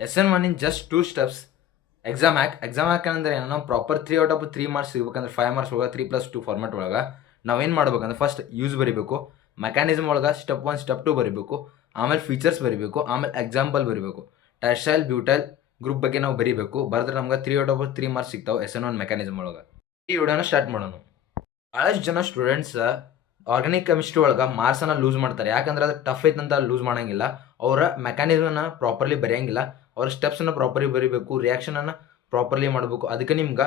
SN1 in just 2 steps. Exam ಹಾಕ್ ಅಂದ್ರೆ ಏನೋ ಪ್ರಾಪರ್ 3 ಔಟ್ ಆಫ್ 3 ಮಾರ್ಕ್ಸ್ ಸಿಗ್ಬೇಕಂದ್ರೆ 5 ಮಾರ್ಕ್ಸ್ ಒಳಗೆ 3+2 ಫಾರ್ಮೆಟ್ ಒಳಗೆ ನಾವೇನು ಮಾಡ್ಬೇಕಂದ್ರೆ ಫಸ್ಟ್ ಯೂಸ್ ಬರೀಬೇಕು, ಮೆಕ್ಯಾನಿಸಮ್ ಒಳಗೆ ಸ್ಟೆಪ್ 1 ಸ್ಟೆಪ್ 2 ಬರೀಬೇಕು, ಆಮೇಲೆ ಫೀಚರ್ಸ್ ಬರೀಬೇಕು, ಆಮೇಲೆ ಎಕ್ಸಾಂಪಲ್ ಬರೀಬೇಕು. ಟೈರ್ಸ್ಟೈಲ್ ಬ್ಯೂಟೈಲ್ ಗ್ರೂಪ್ ಬಗ್ಗೆ ನಾವು ಬರೀಬೇಕು. ಬರೆದ್ರೆ ನಮ್ಗೆ 3 ಔಟ್ ಆಫ್ 3 ಮಾರ್ಕ್ಸ್ ಸಿಗ್ತಾವೆ SN1 ಮೆಕ್ಯಾನಿಸಮ್ ಒಳಗೆ. ಈ ವಿಡಿಯೋನ ಸ್ಟಾರ್ಟ್ ಮಾಡೋಣ. ಭಾಳಷ್ಟು ಜನ ಸ್ಟೂಡೆಂಟ್ಸ್ ಆರ್ಗಾನಿಕ್ ಕೆಮಿಸ್ಟ್ರಿ ಒಳಗೆ ಮಾರ್ಕ್ಸನ್ನು ಲೂಸ್ ಮಾಡ್ತಾರೆ. ಯಾಕಂದ್ರೆ ಅದು ಟಫ್ ಐತಂತ ಲೂಸ್ ಮಾಡೋಂಗಿಲ್ಲ. ಅವರ ಮೆಕ್ಯಾನಿಸಮನ್ನು ಪ್ರಾಪರ್ಲಿ ಬರೆಯೋಂಗಿಲ್ಲ. ಅವ್ರ ಸ್ಟೆಪ್ಸನ್ನು ಪ್ರಾಪರ್ಲಿ ಬರೀಬೇಕು, ರಿಯಾಕ್ಷನನ್ನು ಪ್ರಾಪರ್ಲಿ ಮಾಡಬೇಕು. ಅದಕ್ಕೆ ನಿಮ್ಗೆ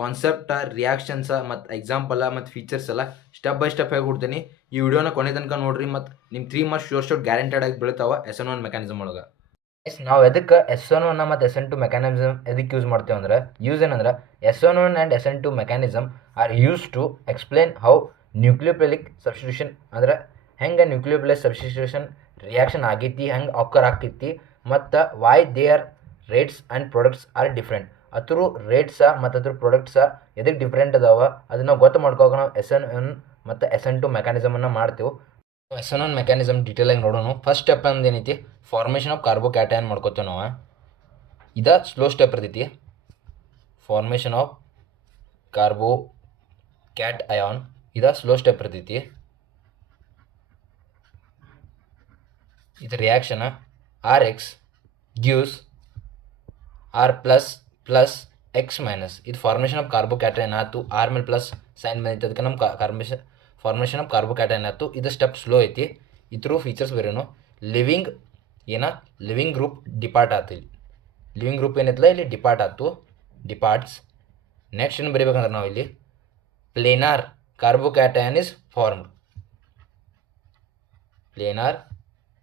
ಕಾನ್ಸೆಪ್ಟ, ರಿಯಾಕ್ಷನ್ಸ ಮತ್ತು ಎಕ್ಸಾಂಪಲ ಮತ್ತು ಫೀಚರ್ಸ್ ಎಲ್ಲ ಸ್ಟೆಪ್ ಬೈ ಸ್ಟೆಪ್ ಹೇಳ್ಕೊಡ್ತೀನಿ. ಈ ವಿಡಿಯೋನ ಕೊನೆ ತನಕ ನೋಡ್ರಿ. ಮತ್ತು ನಿಮ್ಮ 3 ಮಾರ್ಕ್ಸ್ ಶೋರ್ ಗ್ಯಾರಂಟೆಡ್ ಆಗಿ ಬೀಳ್ತಾವೆ SN1 ಮೆಕ್ಯಾನಿಸಮ್ ಒಳಗೆ. ನಾವು ಎದಕ್ಕೆ SN1 ಮತ್ತು SN2 ಮೆಕ್ಯಾನಿಸಮ್ ಎದಕ್ಕೆ ಯೂಸ್ ಮಾಡ್ತೇವೆ ಅಂದ್ರೆ, ಯೂಸ್ ಏನಂದ್ರೆ SN1 and SN2 mechanism are use to explain how nucleophilic substitution ಅಂದ್ರೆ ಹೆಂಗೆ ನ್ಯೂಕ್ಲಿಯೋಫಿಲಿಕ್ ಸಬ್ಸ್ಟಿಟ್ಯೂಷನ್ ರಿಯಾಕ್ಷನ್ ಆಗೈತಿ, ಹೆಂಗೆ ಆಕರ್ ಆಗ್ತೈತಿ, ಮತ್ತು why their rates and products are different. ಅದ್ರ ರೇಟ್ಸ ಮತ್ತು ಅದ್ರ ಪ್ರಾಡಕ್ಟ್ಸ ಎದಕ್ಕೆ ಡಿಫ್ರೆಂಟ್ ಅದಾವ ಅದನ್ನು ಗೊತ್ತು ಮಾಡ್ಕೋಕೆ ನಾವು SN1 ಮತ್ತು SN2 ಮೆಕ್ಯಾನಿಸಮನ್ನು ಮಾಡ್ತೇವೆ. SN1 ಮೆಕ್ಯಾನಿಸಮ್ ಡೀಟೇಲಾಗಿ ನೋಡೋಣ. ಫಸ್ಟ್ ಸ್ಟೆಪ್ ಅಂದ್ರೆ ಏನೈತಿ, ಫಾರ್ಮೇಷನ್ ಆಫ್ ಕಾರ್ಬೋಕ್ಯಾಟಯನ್ ಮಾಡ್ಕೋತೇವೆ ನಾವು. ಇದು ಸ್ಲೋ ಸ್ಟೆಪ್ ಇರ್ತೈತಿ. ಫಾರ್ಮೇಷನ್ ಆಫ್ ಕಾರ್ಬೋಕ್ಯಾಟ್ ಅಯಾನ್ ಇದು ಸ್ಲೋ ಸ್ಟೆಪ್ ಇರ್ತೈತಿ. ಇದು reaction RX gives R++ X minus. ಇದು ಫಾರ್ಮೇಷನ್ ಆಫ್ ಕಾರ್ಬೋಕ್ಯಾಟಯನ್ ಆಯ್ತು. ಆರ್ ಮೇಲೆ ಪ್ಲಸ್ ಸೈನ್ ಬಂದೈತೆ, ಅದಕ್ಕೆ ನಮ್ಮ ಫಾರ್ಮೇಷನ್ ಆಫ್ ಕಾರ್ಬೋಕ್ಯಾಟಯನ್ ಆಯ್ತು. ಇದು ಸ್ಟೆಪ್ ಸ್ಲೋ ಐತಿ. ಇದ್ರ ಫೀಚರ್ಸ್ ಬರೀನು. ಲಿವಿಂಗ್ ಗ್ರೂಪ್ ಡಿಪಾರ್ಟ್ ಆಯ್ತು. ಇಲ್ಲಿ ಲಿವಿಂಗ್ ಗ್ರೂಪ್ ಏನೈತಲ್ಲ ಇಲ್ಲಿ ಡಿಪಾರ್ಟ್ ಆಯ್ತು, ಡಿಪಾರ್ಟ್ಸ್. ನೆಕ್ಸ್ಟ್ ಏನು ಬರೀಬೇಕಂದ್ರೆ ನಾವು ಇಲ್ಲಿ planar carbocation is formed. Planar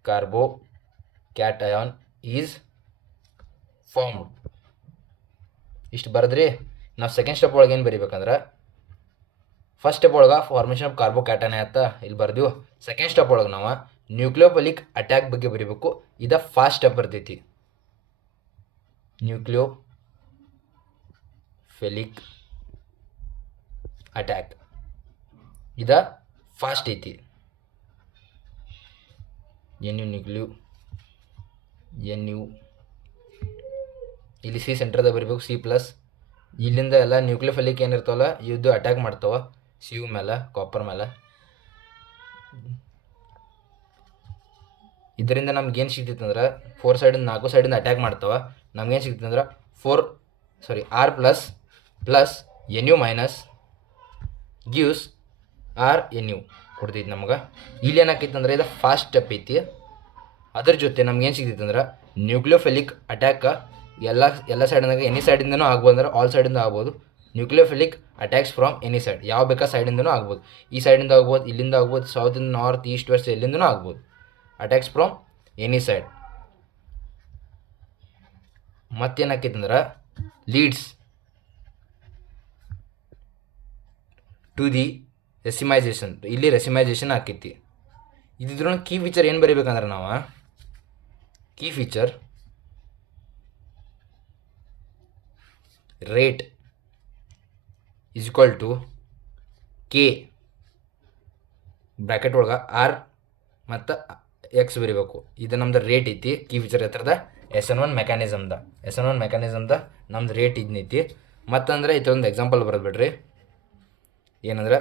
carbocation is formed. ಇಷ್ಟು ಬರೆದ್ರಿ. ನಾವು ಸೆಕೆಂಡ್ ಸ್ಟೆಪ್ ಒಳಗೆ ಏನು ಬರೀಬೇಕಂದ್ರೆ, ಫಸ್ಟ್ ಸ್ಟೆಪ್ ಒಳಗೆ ಫಾರ್ಮೇಷನ್ ಆಫ್ ಕಾರ್ಬೋಕ್ಯಾಟಯನ್ ಆಯ್ತಾ ಇಲ್ಲಿ ಬರ್ದೀವಿ. ಸೆಕೆಂಡ್ ಸ್ಟೆಪ್ ಒಳಗೆ ನಾವು ನ್ಯೂಕ್ಲಿಯೋಫಿಲಿಕ್ ಅಟ್ಯಾಕ್ ಬಗ್ಗೆ ಬರೀಬೇಕು. ಇದು ಫಾಸ್ಟ್ ಸ್ಟೆಪ್ ಬರ್ತೈತಿ. ನ್ಯೂಕ್ಲಿಯೋಫಿಲಿಕ್ ಅಟ್ಯಾಕ್ ಇದು ಫಾಸ್ಟ್ ಐತಿ. ಇಲ್ಲಿ ಸಿ ಸೆಂಟ್ರದ ಬರೀಬೇಕು, C+. ಇಲ್ಲಿಂದ ಎಲ್ಲ ನ್ಯೂಕ್ಲಿಯೋಫಿಲಿಕ್ ಏನಿರ್ತಾವಲ್ಲ ಇದ್ದು ಅಟ್ಯಾಕ್ ಮಾಡ್ತಾವೆ CU ಮೇಲೆ, ಕಾಪರ್ ಮೇಲೆ. ಇದರಿಂದ ನಮ್ಗೇನು ಸಿಗ್ತೈತಂದ್ರೆ 4 ಸೈಡಿಂದ 4 ಸೈಡಿಂದ ಅಟ್ಯಾಕ್ ಮಾಡ್ತಾವೆ. ನಮ್ಗೇನು ಸಿಗ್ತೈತಂದ್ರೆ R++ NU minus gives RNU ಕೊಡ್ತೈತಿ ನಮ್ಗೆ. ಇಲ್ಲಿ ಏನಾಕೈತಂದ್ರೆ ಇದು ಫಾಸ್ಟ್ ಸ್ಟೆಪ್ ಐತಿ. ಅದ್ರ ಜೊತೆ ನಮ್ಗೇನು ಸಿಗ್ತೈತಂದ್ರೆ ನ್ಯೂಕ್ಲಿಯೋಫಿಲಿಕ್ ಅಟ್ಯಾಕ್ ಎಲ್ಲ ಸೈಡಿಂದಾಗ ಎನಿ ಸೈಡಿಂದನೂ ಆಗ್ಬೋದು, ಅಂದ್ರೆ ಆಲ್ ಸೈಡಿಂದ ಆಗ್ಬೋದು. Nucleophilic attacks from any side, ಯಾವ ಬೇಕಾ ಸೈಡಿಂದನೂ ಆಗ್ಬೋದು. ಈ ಸೈಡಿಂದ ಆಗ್ಬೋದು, ಇಲ್ಲಿಂದ ಆಗ್ಬೋದು, ಸೌತಿಂದ ನಾರ್ತ್ ಈಸ್ಟ್ ವೆಸ್ಟ್ ಎಲ್ಲಿಂದನೂ ಆಗ್ಬೋದು. Attacks from any side. ಮತ್ತೇನಾಕೈತಂದ್ರೆ ಲೀಡ್ಸ್ ಟು ದಿ ರೆಸಿಮೈಸೇಷನ್. ಇಲ್ಲಿ ರೆಸಿಮೈಸೇಷನ್ ಆಕೈತಿ. ಇದ್ರೊಳಗೆ ಕೀ ಫೀಚರ್ ಏನು ಬರೀಬೇಕಂದ್ರೆ ನಾವು key feature rate is equal to K bracket ಒಳಗೆ R ಮತ್ತು X ಬರೀಬೇಕು. ಇದು ನಮ್ದು ರೇಟ್ ಐತಿ. ಕೀ ಫೀಚರ್ ಹತ್ರದ SN1 ಮೆಕ್ಯಾನಿಸಮ್ದ ನಮ್ದು ರೇಟ್ ಇದನ್ನೈತಿ. ಮತ್ತಂದ್ರೆ ಇದೊಂದು ಎಕ್ಸಾಂಪಲ್ ಬರೆದ್ಬಿಡ್ರಿ. ಏನಂದ್ರೆ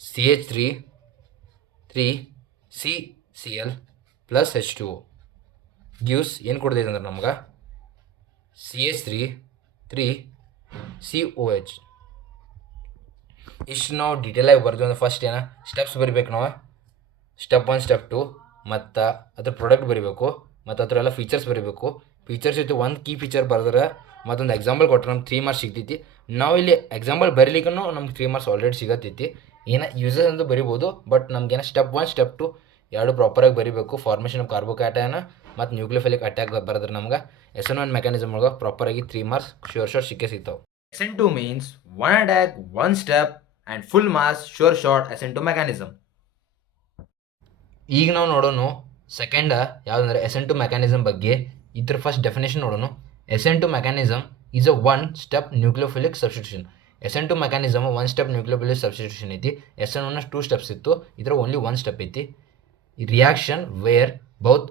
CH3CCl + H2O ಗಿವ್ಸ್ ಏನು ಕೊಡ್ತೈತೆ ಅಂದ್ರೆ ನಮ್ಗೆ CH3COH. ಇಷ್ಟು ನಾವು ಡೀಟೇಲಾಗಿ ಬರ್ತೀವಿ ಅಂದ್ರೆ ಫಸ್ಟ್ ಸ್ಟೆಪ್ಸ್ ಬರೀಬೇಕು ನಾವು. ಸ್ಟೆಪ್ 1 ಸ್ಟೆಪ್ 2 ಮತ್ತು ಅದ್ರ ಪ್ರಾಡಕ್ಟ್ ಬರೀಬೇಕು, ಮತ್ತು ಅದ್ರ ಎಲ್ಲ ಫೀಚರ್ಸ್ ಬರೀಬೇಕು. ಫೀಚರ್ಸ್ ಜೊತೆ ಒಂದು ಕೀ ಫೀಚರ್ ಬರೆದ್ರೆ ಮತ್ತೊಂದು ಎಕ್ಸಾಂಪಲ್ ಕೊಟ್ಟರೆ ನಮ್ಗೆ 3 ಮಾರ್ಕ್ಸ್ ಸಿಗ್ತೈತಿ. ನಾವು ಇಲ್ಲಿ ಎಕ್ಸಾಂಪಲ್ ಬರೀಲಿಕ್ಕೂ ನಮ್ಗೆ 3 ಮಾರ್ಕ್ಸ್ ಆಲ್ರೆಡಿ ಸಿಗತ್ತೈತಿ. ಯೂಸಸ್ ಅಂತ ಬರಿಬೋದು, ಬಟ್ ನಮ್ಗೇನೋ ಸ್ಟೆಪ್ 1 ಸ್ಟೆಪ್ 2 ಎರಡು ಪ್ರಾಪರಾಗಿ ಬರೀಬೇಕು. ಫಾರ್ಮೇಷನ್ ಆಫ್ ಕಾರ್ಬೋಕ್ಯಾಟಯನ್ ಮತ್ತು ನ್ಯೂಕ್ಲಿಯೋಫಿಲಿಕ್ ಅಟ್ಯಾಕ್ ಬರೆದ್ರೆ ನಮ್ಗೆ SN1 ಮೆಕ್ಯಾನಿಸಮ್ ಒಳಗೆ ಪ್ರಾಪರಾಗಿ 3 ಮಾರ್ಕ್ಸ್ ಶೋರ್ ಸಿಕ್ಕೇ ಸಿಗ್ತಾವೆ. SN2 means 1 attack 1 step and full marks sure SN2 mechanism. ಈಗ ನಾವು ನೋಡೋಣ ಸೆಕೆಂಡ್ ಯಾವುದಂದ್ರೆ SN2 ಮೆಕ್ಯಾನಿಸಮ್ ಬಗ್ಗೆ. ಇದ್ರ ಫಸ್ಟ್ ಡೆಫಿನೇಷನ್ ನೋಡೋಣ. SN2 mechanism is a 1 step nucleophilic substitution. SN2 mechanism 1 step nucleophilic substitution ಐತಿ. SN1 2 ಸ್ಟೆಪ್ಸ್ ಇತ್ತು, ಇದರ ಓನ್ಲಿ 1 ಸ್ಟೆಪ್ ಐತಿ. Reaction where both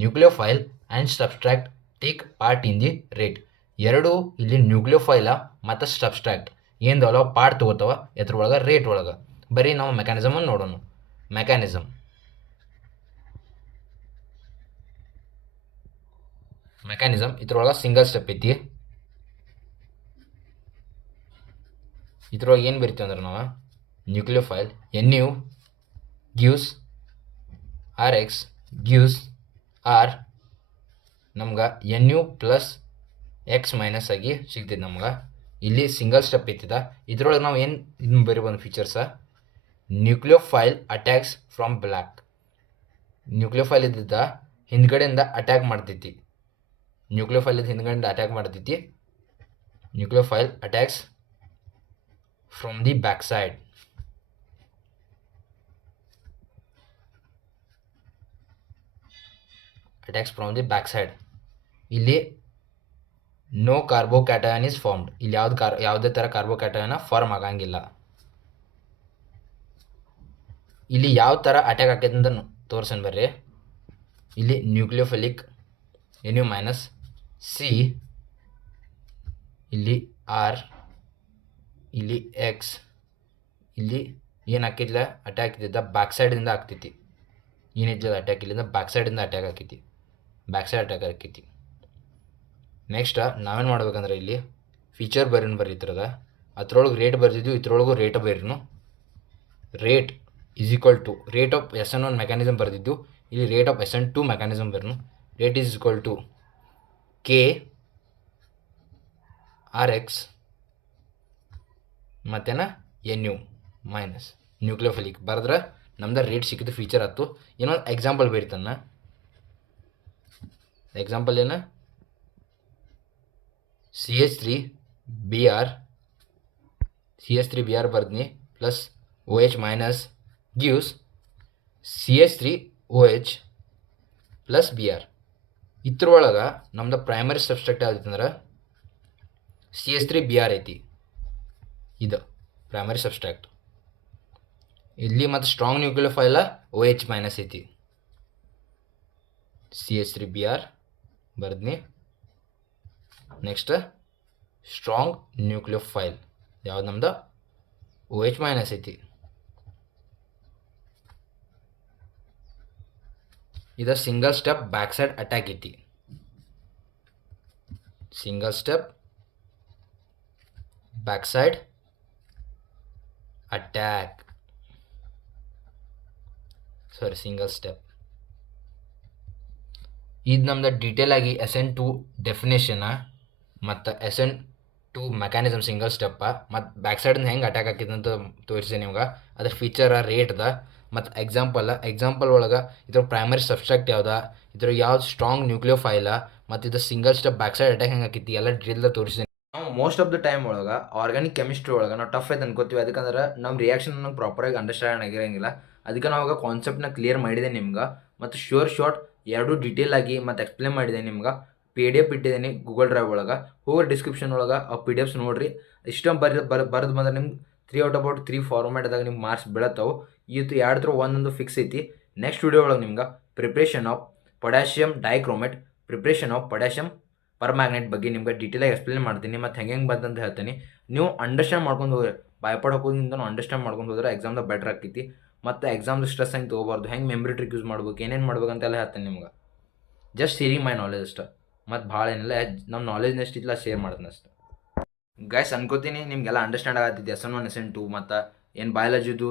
nucleophile and substrate take part in the rate. ಎರಡು ಇಲ್ಲಿ ನ್ಯೂಕ್ಲಿಯೋಫೈಲ ಮತ್ತು ಸಬ್ಸ್ಟ್ರಾಕ್ಟ್ ಏನದಲ್ಲ ಪಾರ್ಟ್ ತೊಗೋತಾವ ಎದ್ರೊಳಗೆ ರೇಟ್ ಒಳಗೆ. ಬರೀ ನಾವು ಮೆಕ್ಯಾನಿಸಮನ್ನು ನೋಡೋಣ. ಮೆಕ್ಯಾನಿಸಮ್ ಇದ್ರೊಳಗೆ ಸಿಂಗಲ್ ಸ್ಟೆಪ್ ಐತಿ. ಇದ್ರೊಳಗೆ ಏನು ಬರಿತೀವಿ ಅಂದ್ರೆ ನಾವು nucleophile NU gives RX gives R ನಮ್ಗೆ NU ಪ್ಲಸ್ X ಮೈನಸ್ ಆಗಿ ಸಿಗ್ತೈತೆ ನಮ್ಗೆ. ಇಲ್ಲಿ ಸಿಂಗಲ್ ಸ್ಟೆಪ್ ಐತಿದ. ಇದ್ರೊಳಗೆ ನಾವು ಏನು ಇದನ್ನು ಬರೀಬೋದು features. Nucleophile attacks from black. Nucleophile ಇದ್ದಿದ್ದ ಹಿಂದ್ಗಡೆಯಿಂದ ಅಟ್ಯಾಕ್ ಮಾಡ್ತೈತಿ. ನ್ಯೂಕ್ಲಿಯೋಫೈಲ್ ಹಿಂದ್ಗಡೆಯಿಂದ ಅಟ್ಯಾಕ್ ಮಾಡ್ತೈತಿ. Nucleophile attacks from the back side. Attacks from the back side. ಇಲ್ಲಿ ನೋ ಕಾರ್ಬೋಕ್ಯಾಟಯನ್ ಇಸ್ ಫಾರ್ಮ್ಡ್. ಇಲ್ಲಿ ಯಾವುದೇ ಥರ ಕಾರ್ಬೋಕ್ಯಾಟಯನ ಫಾರ್ಮ್ ಆಗಂಗಿಲ್ಲ. ಇಲ್ಲಿ ಯಾವ ಥರ ಅಟ್ಯಾಕ್ ಆಕೈತೆ ಅಂತ ತೋರ್ಸನ್ ಬರ್ರಿ. ಇಲ್ಲಿ ನ್ಯೂಕ್ಲಿಯೋಫಿಲಿಕ್ NU ಮೈನಸ್ C, ಇಲ್ಲಿ R, ಇಲ್ಲಿ X, ಇಲ್ಲಿ ಏನು ಹಾಕಿದ್ಲ ಅಟ್ಯಾಕ್ ಇದ್ದಿದ್ದ ಬ್ಯಾಕ್ ಸೈಡಿಂದ ಆಗ್ತೈತಿ. ಏನಿದ್ದದ ಅಟ್ಯಾಕ್ ಇಲ್ಲಿಂದ ಬ್ಯಾಕ್ ಸೈಡಿಂದ ಅಟ್ಯಾಕ್ ಆಕೈತಿ. ಬ್ಯಾಕ್ ಸೈಡ್ ಅಟ್ಯಾಕ್ ಆಕೈತಿ. ನೆಕ್ಸ್ಟ್ ನಾವೇನು ಮಾಡ್ಬೇಕಂದ್ರೆ ಇಲ್ಲಿ ಫೀಚರ್ ಬರೀತರದ ಅದ್ರೊಳಗೆ ರೇಟ್ ಬರ್ತಿದ್ವಿ. ಇದ್ರೊಳಗೂ ರೇಟ್ ಬರೀನು. Rate is equal to rate of SN1 mechanism ಬರ್ತಿದ್ದು. ಇಲ್ಲಿ ರೇಟ್ ಆಫ್ SN2 ಮೆಕ್ಯಾನಿಸಮ್ ಬರೀನು. Rate is equal to K RX ಮತ್ತೇನ NU ಮೈನಸ್ ನ್ಯೂಕ್ಲಿಯೋಫಿಲಿಕ್ ಬರೆದ್ರೆ ನಮ್ದು ರೇಟ್ ಸಿಕ್ಕಿದ್ದು ಫೀಚರ್ ಆಯ್ತು. ಇನ್ನೊಂದು ಎಕ್ಸಾಂಪಲ್ ಬರೀತಾನ. ಎಕ್ಸಾಂಪಲ್ ಏನು CH3Br ಬರ್ದ್ನಿ plus OH minus gives CH3OH plus Br. ಇದ್ರೊಳಗೆ ನಮ್ದು ಪ್ರೈಮರಿ ಸಬ್ಸ್ಟ್ರಾಕ್ಟ್ ಯಾವ್ದೈತಂದ್ರೆ CH3Br ಐತಿ. ಇದು ಪ್ರೈಮರಿ ಸಬ್ಸ್ಟ್ರಾಕ್ಟ್. ಇಲ್ಲಿ ಮತ್ತು ಸ್ಟ್ರಾಂಗ್ ನ್ಯೂಕ್ಲಿಯೋಫೈಲ OH ಮೈನಸ್ ಐತಿ. CH3Br ಬರ್ದ್ನಿ. ನೆಕ್ಸ್ಟ್ ಸ್ಟ್ರಾಂಗ್ ನ್ಯೂಕ್ಲಿಯೋಫೈಲ್ ಯಾವ್ದು ನಮ್ದು OH ಮೈನಸ್ ಐತಿ. ಇದು single step back side attack ಐತಿ. Single step back side attack. Single step. ಇದು ನಮ್ದು ಡೀಟೇಲ್ ಆಗಿ SN2 ಡೆಫಿನೇಷನ ಮತ್ತು SN2 ಮೆಕ್ಯಾನಿಸಮ್ ಸಿಂಗಲ್ ಸ್ಟೆಪ್ಪ ಮತ್ತು ಬ್ಯಾಕ್ ಸೈಡಿಂದ ಹೆಂಗೆ ಅಟ್ಯಾಕ್ ಆಕೈತೆ ಅಂತ ತೋರಿಸಿದೆ ನಿಮ್ಗೆ. ಅದ್ರ ಫೀಚರ ರೇಟ್ದ ಮತ್ತು ಎಕ್ಸಾಂಪಲ್ ಒಳಗೆ ಇದ್ರ ಪ್ರೈಮರಿ ಸಬ್ಸ್ಟ್ರಾಕ್ಟ್ ಯಾವ್ದು, ಇದ್ರ ಯಾವ್ದು ಸ್ಟ್ರಾಂಗ್ ನ್ಯೂಕ್ಲಿಯೋಫೈಲ ಮತ್ತು ಇದು single step back side attack ಹೆಂಗೆ ಆಕೈತಿ ಎಲ್ಲ ಡೀಟೇಲ್ದಾಗ ತೋರಿಸಿದೆ. ನಾವು ಮೋಸ್ಟ್ ಆಫ್ ದ ಟೈಮ್ ಒಳಗೆ ಆರ್ಗ್ಯಾನಿಕ್ ಕೆಮಿಸ್ಟ್ರಿ ಒಳಗೆ ನಾವು ಟಫ್ ಐತೆ ಅನ್ಕೋತೀವಿ. ಅದಕ್ಕಂದ್ರೆ ನಮ್ಮ ರಿಯಾಕ್ಷನ್ ನಮ್ಗೆ ಪ್ರಾಪರಾಗಿ ಅಂಡರ್ಸ್ಟ್ಯಾಂಡ್ ಆಗಿರೋಂಗಿಲ್ಲ. ಅದಕ್ಕೆ ನಾವು ಕಾನ್ಸೆಪ್ಟ್ನ ಕ್ಲಿಯರ್ ಮಾಡಿದೆ ನಿಮ್ಗೆ ಮತ್ತು ಶಾರ್ಟ್ ಎರಡು ಡೀಟೇಲ್ ಆಗಿ ಮತ್ತು ಎಕ್ಸ್ಪ್ಲೇನ್ ಮಾಡಿದೆ ನಿಮ್ಗೆ. PDF ಇಟ್ಟಿದ್ದೀನಿ ಗೂಗಲ್ ಡ್ರೈವ್ ಒಳಗೆ. ಹೋಗಿ ಡಿಸ್ಕ್ರಿಪ್ಷನ್ ಒಳಗೆ ಆ PDFs ನೋಡಿರಿ. ಇಷ್ಟ ಬರೆದು ಬಂದ್ರೆ ನಿಮ್ಗೆ 3/3 ಫಾರ್ಮ್ಯಾಟ್ದಾಗ ನಿಮ್ಗೆ ಮಾರ್ಕ್ಸ್ ಬೀಳತ್ತವು. ಇದು ಎರಡು ಒಂದೊಂದು ಫಿಕ್ಸ್ ಐತಿ. ನೆಕ್ಸ್ಟ್ ವಿಡಿಯೋ ಒಳಗೆ ನಿಮ್ಗೆ preparation of potassium dichromate, preparation of potassium permanganate ಬಗ್ಗೆ ನಿಮ್ಗೆ ಡೀಟೇಲಾಗಿ ಎಕ್ಸ್ಪ್ಲೇನ್ ಮಾಡ್ತೀನಿ ಮತ್ತು ಹೆಂಗೆ ಬಂತಂತ ಹೇಳ್ತೀನಿ. ನೀವು ಅಂಡರ್ಸ್ಟ್ಯಾಂಡ್ ಮಾಡ್ಕೊಂಡು ಹೋಗ್ರಿ. ಭಯಪಡ ಹಾಕೋದ್ರಿಂದ ಅಂಡರ್ಸ್ಟ್ಯಾಂಡ್ ಮಾಡ್ಕೊಂಡು ಹೋದ್ರೆ ಎಕ್ಸಾಮ್ದಾಗ ಬೆಟ್ರ್ ಆಗ್ತೈತಿ. ಮತ್ತು ಎಕ್ಸಾಮ್ದು ಸ್ಟ್ರೆಸ್ ಹೆಂಗೆ ತೊಗೋಬಾರ್ದು, ಹೆಂಗೆ ಮೆಮ್ರಿ ಟ್ರಿಕ್ ಯೂಸ್ ಮಾಡ್ಬೇಕು, ಏನೇನು ಮಾಡ್ಬೇಕು ಅಂತೆಲ್ಲ ಹೇಳ್ತೀನಿ ನಿಮ್ಗೆ. ಜಸ್ಟ್ ಶೇರಿಂಗ್ ಮೈ ನಾಲೆಜ್ ಅಷ್ಟೆ, ಮತ್ತು ಭಾಳ ಏನಿಲ್ಲ. ನಮ್ಮ ನಾಲೆಜ್ನ ಎಷ್ಟಿಲ್ಲ ಶೇರ್ ಮಾಡ್ತೀನಿ ಅಷ್ಟೆ. ಗೈಸ್ ಅನ್ಕೋತೀನಿ ನಿಮಗೆಲ್ಲ ಅಂಡರ್ಸ್ಟ್ಯಾಂಡ್ ಆಗತ್ತೈತಿ. SN1 SN2 ಮತ್ತು ಏನು ಬಯಾಲಜಿದು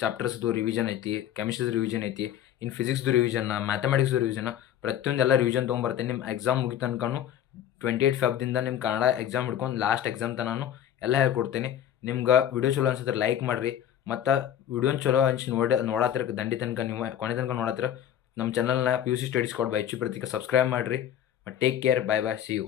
ಚಾಪ್ಟರ್ಸ್ದು ರಿವಿಷನ್ ಐತಿ, ಕೆಮಿಸ್ಟ್ರಿದು ರಿವಿಷನ್ ಐತಿ, ಇನ್ನು ಫಿಸಿಕ್ಸ್ದು ರಿವಿಷನ್ನ, ಮ್ಯಾಥಮೆಟಿಕ್ಸ್ದು ರಿವಿಷನ್, ಪ್ರತಿಯೊಂದೆಲ್ಲ ರಿವಿಷನ್ ತೊಗೊಂಬರ್ತೀನಿ. ನಿಮ್ಮ ಎಕ್ಸಾಮ್ ಮುಗಿತು ಅನ್ಕೊಂಡು 28 ಫೆಬ್ರಿಂದ ನಿಮ್ಮ ಕನ್ನಡ ಎಕ್ಸಾಮ್ ಹಿಡ್ಕೊಂಡು ಲಾಸ್ಟ್ ಎಕ್ಸಾಮ್ ತನಕ ಎಲ್ಲ ಹೇಳ್ಕೊಡ್ತೀನಿ. ನಿಮ್ಗೆ ವಿಡಿಯೋ ಚಲೋ ಅನ್ಸಿದ್ರೆ ಲೈಕ್ ಮಾಡಿರಿ. ಮತ್ತು ವಿಡಿಯೋನ ಚಲೋ ಅನ್ಸಿ ನೋಡತ್ತಿರ ದಂಡಿ ತನಕ ನೀವು ಕೊನೆ ತನಕ ನೋಡತ್ತಿರ ನಮ್ಮ ಚಾನಲ್ನ PUC study squad by HU Prateek subscribe ಮಾಡಿರಿ. Take care. Bye see you.